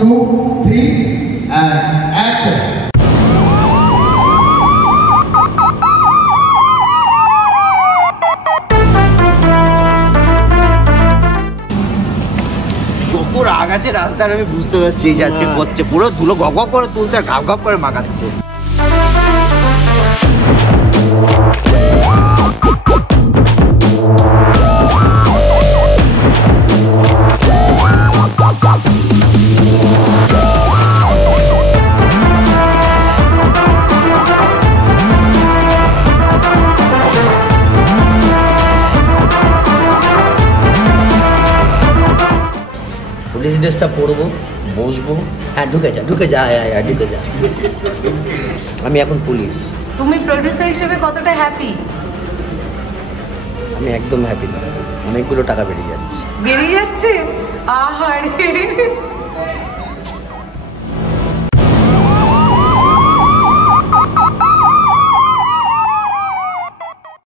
2, 3 and action. যত রাগ আছে রাস্তার আমি বুঝতে পারছি যে আজকে করছে পুরো ধুলো গপ গপ করে তুলতে আর ঘাপ ঘাপ করে মাখাচ্ছে। পুলিশ ড্রেসটা পরবো, বসবো, হ্যাঁ ঢুকে যা ঢুকে যা ঢুকে যা। আমি এখন পুলিশ। তুমি প্রোডিউসার হিসেবে কতটা হ্যাপি? আমি একদম হ্যাপি না, অনেকগুলো টাকা বেরিয়ে যাচ্ছে। বেরিয়ে যাচ্ছে? আহারে